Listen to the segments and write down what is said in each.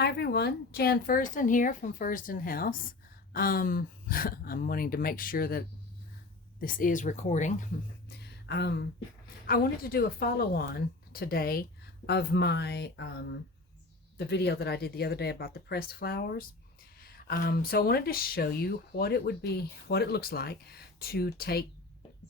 Hi everyone, Jan Furston here from Furston House. Um, I'm wanting to make sure that this is recording. Um, I wanted to do a follow-on today of my the video that I did the other day about the pressed flowers. So I wanted to show you what it would be, what it looks like to take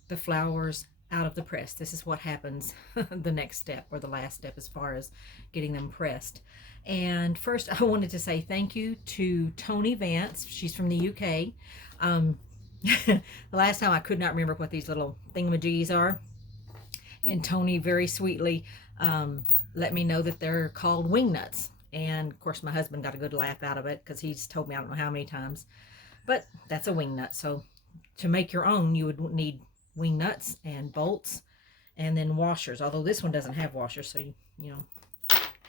the flowers out of the press. This is what happens the next step, or the last step, as far as getting them pressed. And first I wanted to say thank you to Toni Vance. She's from the UK. The last time I could not remember what these little thingamajiggies are, and Toni very sweetly let me know that they're called wing nuts. And of course my husband got a good laugh out of it because he's told me I don't know how many times, but that's a wing nut. So to make your own, you would need wing nuts and bolts and then washers, although this one doesn't have washers, so you know.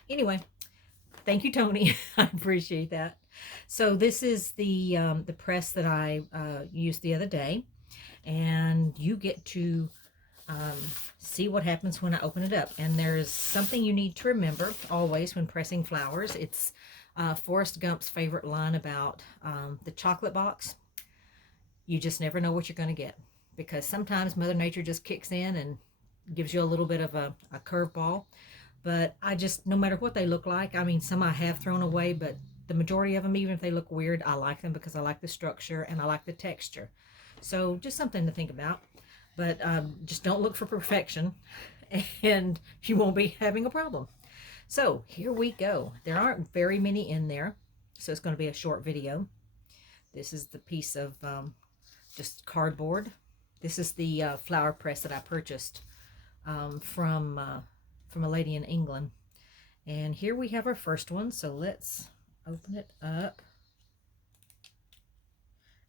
Anyway, thank you, Toni. I appreciate that. So this is the press that I used the other day, and you get to see what happens when I open it up. And there's something you need to remember always when pressing flowers. It's Forrest Gump's favorite line about the chocolate box. You just never know what you're going to get, because sometimes Mother Nature just kicks in and gives you a little bit of a curveball. But I just, no matter what they look like, I mean, some I have thrown away, but the majority of them, even if they look weird, I like them because I like the structure and I like the texture. So just something to think about. But just don't look for perfection and you won't be having a problem. So here we go. There aren't very many in there, so it's going to be a short video. This is the piece of just cardboard. This is the flower press that I purchased from a lady in England. And here we have our first one. So let's open it up.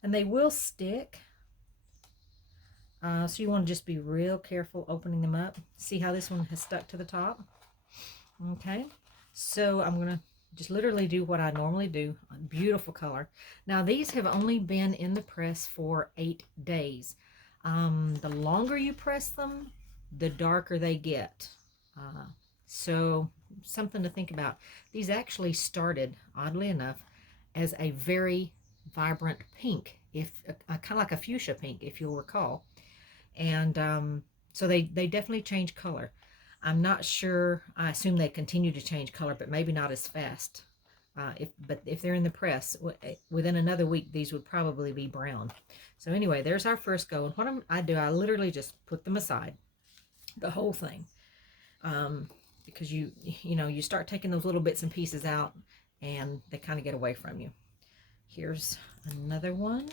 And they will stick. So you want to just be real careful opening them up. See how this one has stuck to the top? Okay. So I'm going to just literally do what I normally do. Beautiful color. Now these have only been in the press for 8 days. The longer you press them, the darker they get. So something to think about. These actually started, oddly enough, as a very vibrant pink, if kind of like a fuchsia pink, if you'll recall. And so they definitely change color. I'm not sure. I assume they continue to change color, but maybe not as fast. But if they're in the press, within another week, these would probably be brown. So anyway, there's our first go. And what I do, I literally just put them aside, the whole thing, because you know, you start taking those little bits and pieces out, and they kind of get away from you. Here's another one.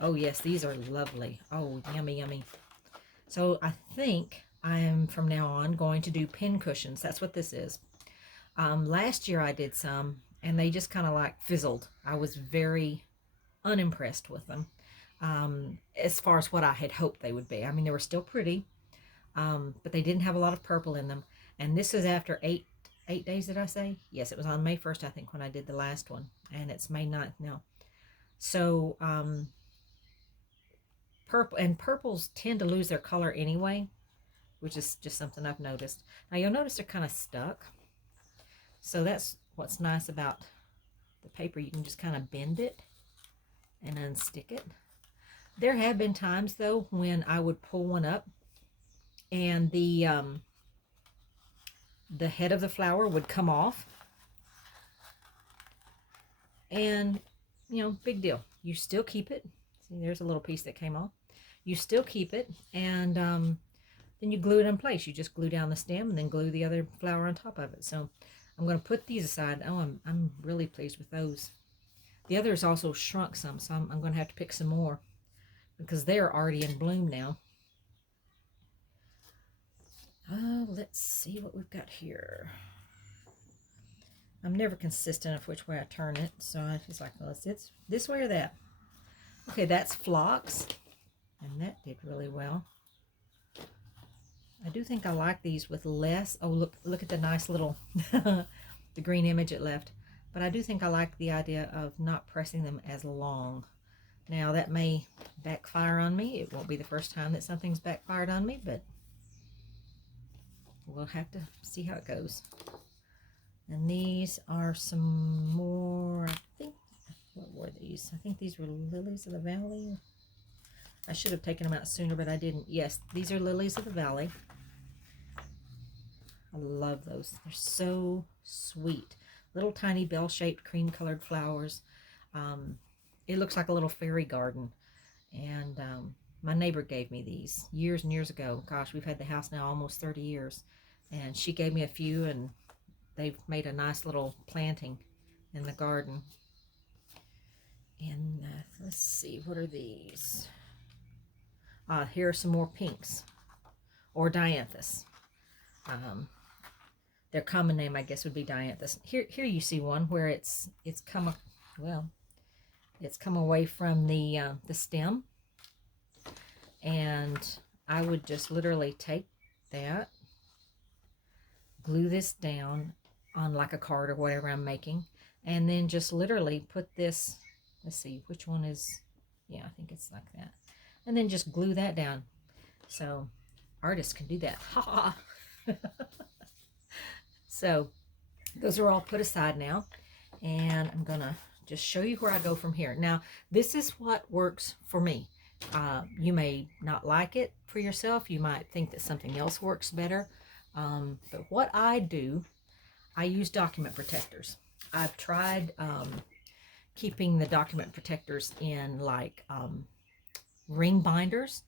Oh yes, these are lovely. Oh, yummy, yummy. So I think I am from now on going to do pin cushions. That's what this is. Last year I did some, and they just kind of like fizzled. I was very unimpressed with them as far as what I had hoped they would be. I mean, they were still pretty, but they didn't have a lot of purple in them. And this is after eight days, did I say? Yes, it was on May 1st, I think, when I did the last one. And it's May 9th now. So, purples tend to lose their color anyway, which is just something I've noticed. Now you'll notice they're kind of stuck. So that's what's nice about the paper. You can just kind of bend it and unstick it. There have been times though when I would pull one up and the head of the flower would come off, and you know, big deal. You still keep it. See, there's a little piece that came off. You still keep it, and then you glue it in place. You just glue down the stem and then glue the other flower on top of it. So I'm going to put these aside. Oh, I'm really pleased with those. The others also shrunk some, so I'm going to have to pick some more because they're already in bloom now. Let's see what we've got here. I'm never consistent of which way I turn it, so I just like, well, it's this way or that. Okay, that's phlox, and that did really well. I do think I like these with less. Oh, look at the nice little the green image it left. But I do think I like the idea of not pressing them as long. Now that may backfire on me. It won't be the first time that something's backfired on me, but we'll have to see how it goes. And these are some more, I think, what were these? I think these were lilies of the valley. I should have taken them out sooner, but I didn't. Yes, these are lilies of the valley. I love those. They're so sweet. Little tiny bell-shaped cream-colored flowers. It looks like a little fairy garden. And my neighbor gave me these years and years ago. Gosh, we've had the house now almost 30 years. And she gave me a few, and they've made a nice little planting in the garden. And let's see, what are these? Here are some more pinks, or dianthus. Their common name, I guess, would be dianthus. Here you see one where it's come away from the stem, and I would just literally take that, glue this down on like a card or whatever I'm making, and then just literally put this, let's see, which one is, yeah, I think it's like that, and then just glue that down. So artists can do that. Ha! So those are all put aside now, and I'm gonna just show you where I go from here. Now, this is what works for me. You may not like it for yourself. You might think that something else works better. But what I do, I use document protectors. I've tried keeping the document protectors in like ring binders,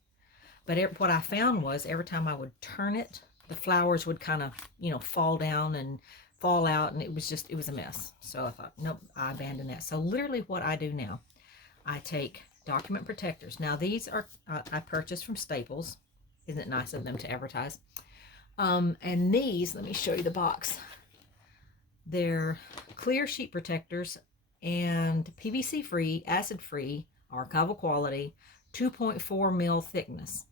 but what I found was every time I would turn it, the flowers would kind of, you know, fall down and fall out, and it was a mess. So I thought, nope, I abandoned that. So literally what I do now, I take document protectors. Now these are, I purchased from Staples. Isn't it nice of them to advertise? And these, let me show you the box. They're clear sheet protectors and PVC free, acid free, archival quality, 2.4 mil thickness.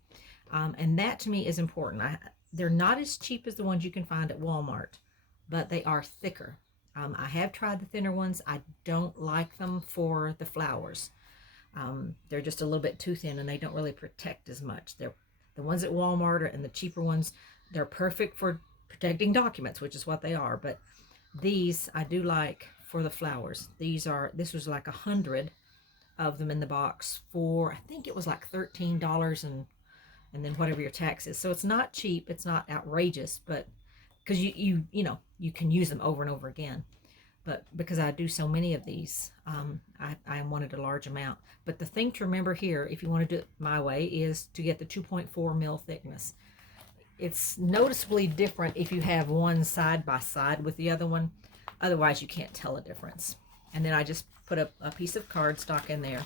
And that to me is important. They're not as cheap as the ones you can find at Walmart, but they are thicker. I have tried the thinner ones. I don't like them for the flowers. They're just a little bit too thin, and they don't really protect as much. They're the ones at Walmart and the cheaper ones, they're perfect for protecting documents, which is what they are. But these I do like for the flowers. This was like 100 of them in the box for, I think it was like $13 and then whatever your tax is. So it's not cheap, it's not outrageous, but because you know, you can use them over and over again. But because I do so many of these, I wanted a large amount. But the thing to remember here, if you want to do it my way, is to get the 2.4 mil thickness. It's noticeably different if you have one side by side with the other one. Otherwise, you can't tell a difference. And then I just put a piece of cardstock in there.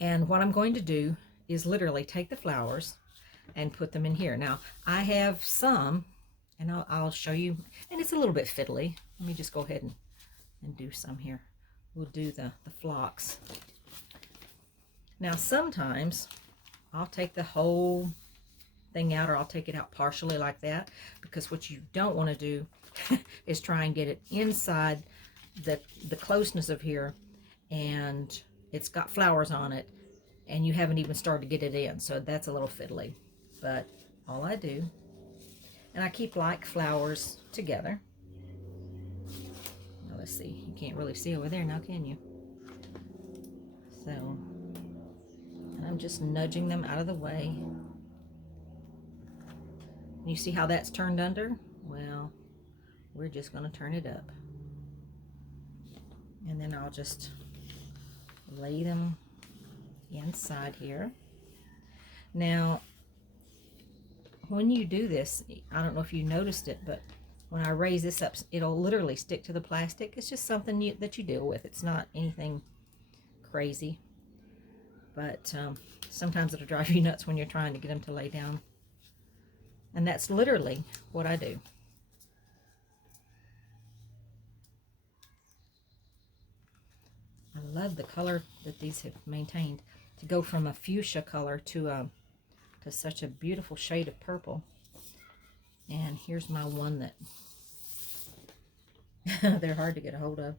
And what I'm going to do is literally take the flowers and put them in here. Now, I have some, and I'll show you, and it's a little bit fiddly. Let me just go ahead and do some here. We'll do the phlox. Now, sometimes I'll take the whole thing out, or I'll take it out partially like that, because what you don't want to do is try and get it inside the closeness of here, and it's got flowers on it, and you haven't even started to get it in. So that's a little fiddly. But all I do, and I keep like flowers together. Now let's see, you can't really see over there now, can you? So, and I'm just nudging them out of the way. You see how that's turned under? Well, we're just going to turn it up. And then I'll just lay them inside here. Now, when you do this, I don't know if you noticed it, but when I raise this up, it'll literally stick to the plastic. It's just something that you deal with. It's not anything crazy. But sometimes it'll drive you nuts when you're trying to get them to lay down. And that's literally what I do. I love the color that these have maintained. To go from a fuchsia color to such a beautiful shade of purple. And here's my one that they're hard to get a hold of.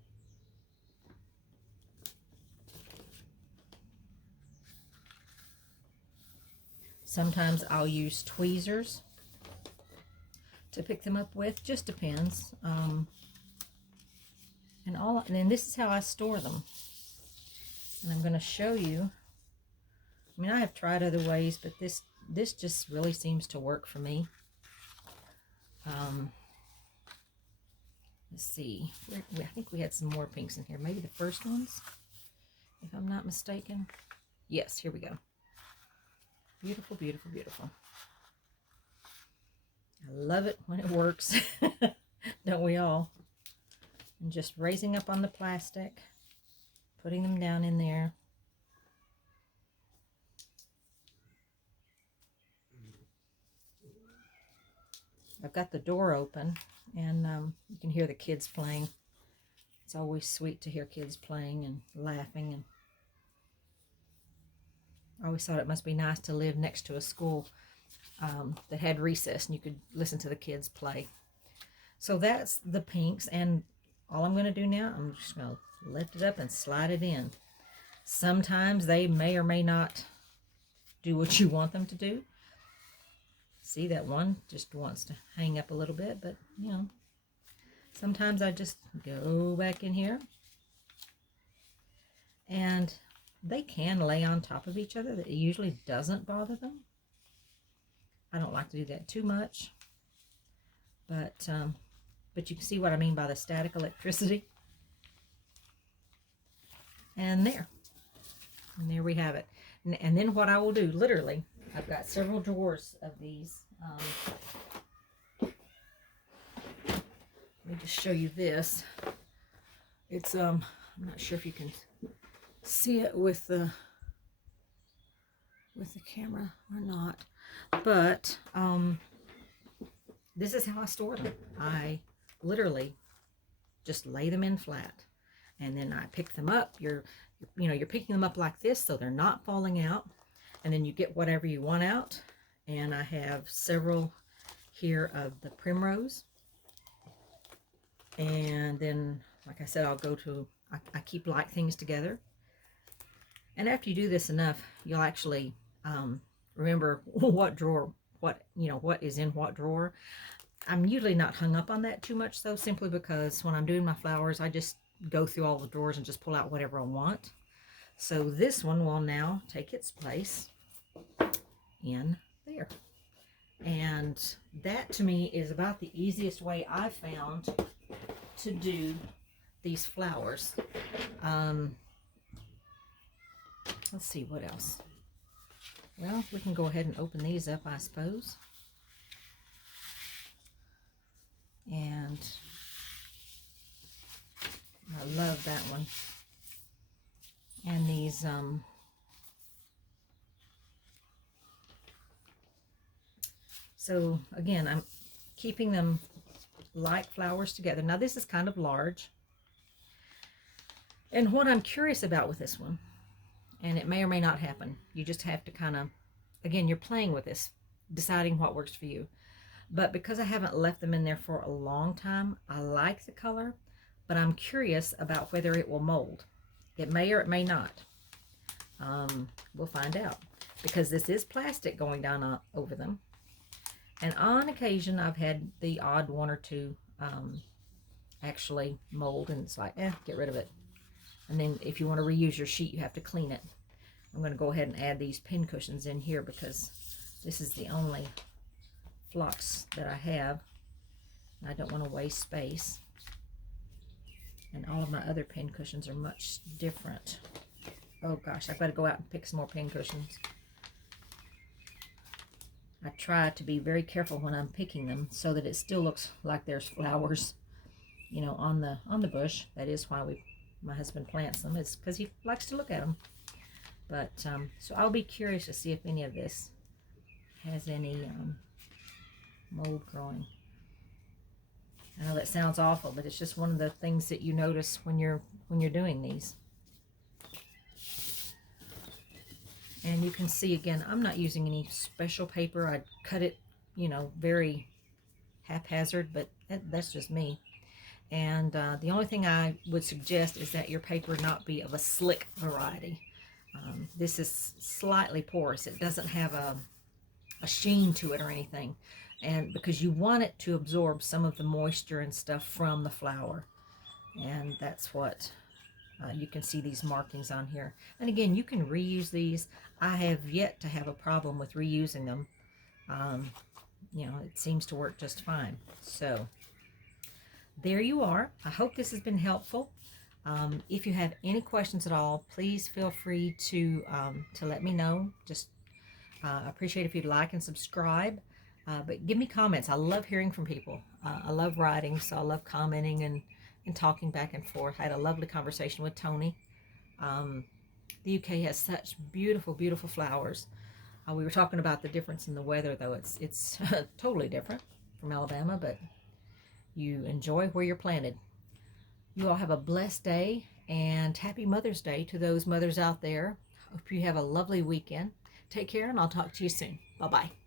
Sometimes I'll use tweezers to pick them up with. Just depends. And then this is how I store them. And I'm going to show you. I mean, I have tried other ways, but this just really seems to work for me. Let's see. I think we had some more pinks in here. Maybe the first ones, if I'm not mistaken. Yes, here we go. Beautiful, beautiful, beautiful. I love it when it works. Don't we all? And just raising up on the plastic, putting them down in there. I've got the door open, and you can hear the kids playing. It's always sweet to hear kids playing and laughing. And I always thought it must be nice to live next to a school that had recess, and you could listen to the kids play. So that's the pinks, and all I'm going to do now, I'm just going to lift it up and slide it in. Sometimes they may or may not do what you want them to do. See, that one just wants to hang up a little bit, but, you know, sometimes I just go back in here. And they can lay on top of each other. It usually doesn't bother them. I don't like to do that too much. But you can see what I mean by the static electricity. And there we have it. And then what I will do, literally, I've got several drawers of these. Let me just show you this. It's I'm not sure if you can see it with the camera or not, but this is how I store them. I literally just lay them in flat, and then I pick them up. You're picking them up like this so they're not falling out, and then you get whatever you want out. And I have several here of the primrose, and then, like I said, I'll go to, I keep like things together. And after you do this enough, you'll actually remember what drawer, what is in what drawer. I'm usually not hung up on that too much, though, simply because when I'm doing my flowers, I just go through all the drawers and just pull out whatever I want. So this one will now take its place in there. And that, to me, is about the easiest way I've found to do these flowers. Let's see, what else? Well, we can go ahead and open these up, I suppose. And I love that one. And these, so again, I'm keeping them like flowers together. Now this is kind of large. And what I'm curious about with this one, and it may or may not happen, you just have to kind of, again, you're playing with this, deciding what works for you. But because I haven't left them in there for a long time, I like the color, but I'm curious about whether it will mold. It may or it may not. We'll find out, because this is plastic going down over them. And on occasion, I've had the odd one or two actually mold, and it's like, get rid of it. And then if you want to reuse your sheet, you have to clean it. I'm going to go ahead and add these pin cushions in here, because this is the only phlox that I have. And I don't want to waste space. And all of my other pin cushions are much different. Oh gosh, I've got to go out and pick some more pin cushions. I try to be very careful when I'm picking them so that it still looks like there's flowers, you know, on the bush. That is why my husband plants them. It's because he likes to look at them. But so I'll be curious to see if any of this has any mold growing. I know that sounds awful, but it's just one of the things that you notice when you're doing these. And you can see, again, I'm not using any special paper. I cut it, you know, very haphazard, but that's just me. And the only thing I would suggest is that your paper not be of a slick variety. This is slightly porous. It doesn't have a a sheen to it or anything. And because you want it to absorb some of the moisture and stuff from the flower. And that's what you can see these markings on here. And again, you can reuse these. I have yet to have a problem with reusing them. You know, it seems to work just fine. So there you are. I hope this has been helpful. If you have any questions at all, please feel free to let me know. Just appreciate if you'd like and subscribe. But give me comments. I love hearing from people. I love writing, so I love commenting and talking back and forth. I had a lovely conversation with Toni. The UK has such beautiful, beautiful flowers. We were talking about the difference in the weather, though. It's totally different from Alabama, but you enjoy where you're planted. You all have a blessed day, and happy Mother's Day to those mothers out there. Hope you have a lovely weekend. Take care, and I'll talk to you soon. Bye-bye.